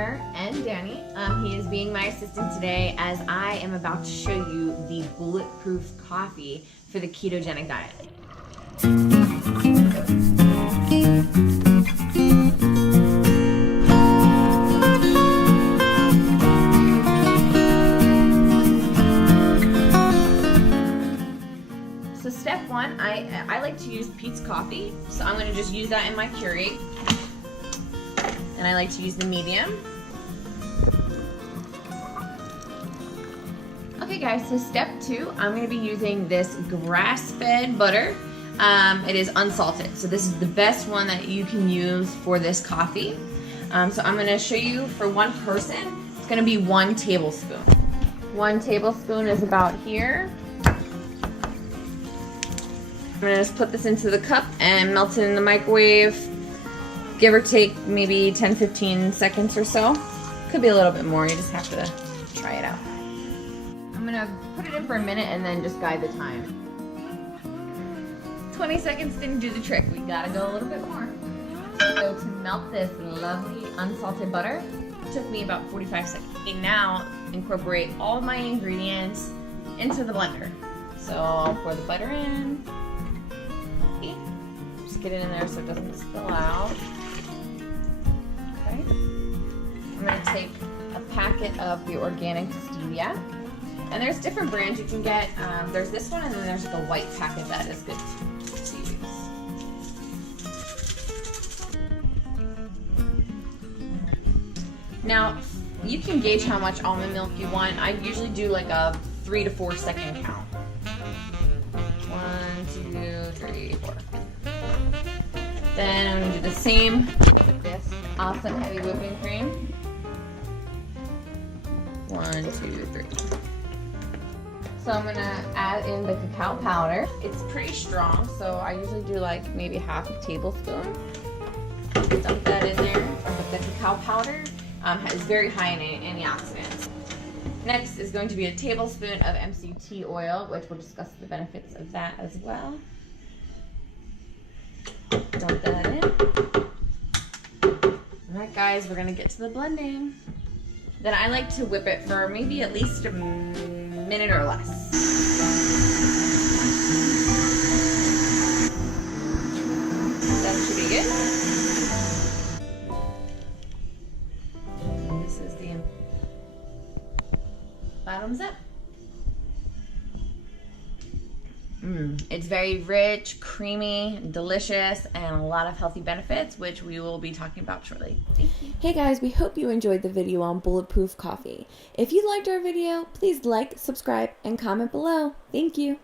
partner and Danny. He is being my assistant today as I am about to show you the Bulletproof coffee for the ketogenic diet. So step one, I like to use Peet's coffee, so I'm going to just use that in my Keurig. And I like to use the medium. Okay guys, so step two, I'm going to be using this grass-fed butter. It is unsalted, so this is the best one that you can use for this coffee. So I'm going to show you for one person, it's going to be 1 tablespoon. 1 tablespoon is about here. I'm going to just put this into the cup and melt it in the microwave. Give or take maybe 10-15 seconds or so. Could be a little bit more, you just have to try it out. I'm going to put it in for a minute and then just guide the time. 20 seconds didn't do the trick, we gotta go a little bit more. So to melt this lovely unsalted butter, it took me about 45 seconds. I now incorporate all of my ingredients into the blender. So I'll pour the butter in. Just get it in there so it doesn't spill out. Okay. I'm going to take a packet of the organic stevia. And there's different brands you can get. There's this one and then there's like a white packet that is good to use. Now, you can gauge how much almond milk you want. I usually do like a 3 to 4 second count. 1, 2, 3, 4. Then I'm going to do the same with this awesome heavy whipping cream. 1, 2, 3. So I'm going to add in the cacao powder. It's pretty strong, so I usually do like maybe half a tablespoon. Dump that in there. The cacao powder is very high in antioxidants. Next is going to be a tablespoon of MCT oil, which we'll discuss the benefits of that as well. Dump that in. Alright guys, we're going to get to the blending. Then I like to whip it for maybe at least a minute or less. That should be good. And this is the bottoms up. It's very rich, creamy, delicious, and a lot of healthy benefits, which we will be talking about shortly. Thank you. Hey guys, we hope you enjoyed the video on Bulletproof Coffee. If you liked our video, please like, subscribe, and comment below. Thank you.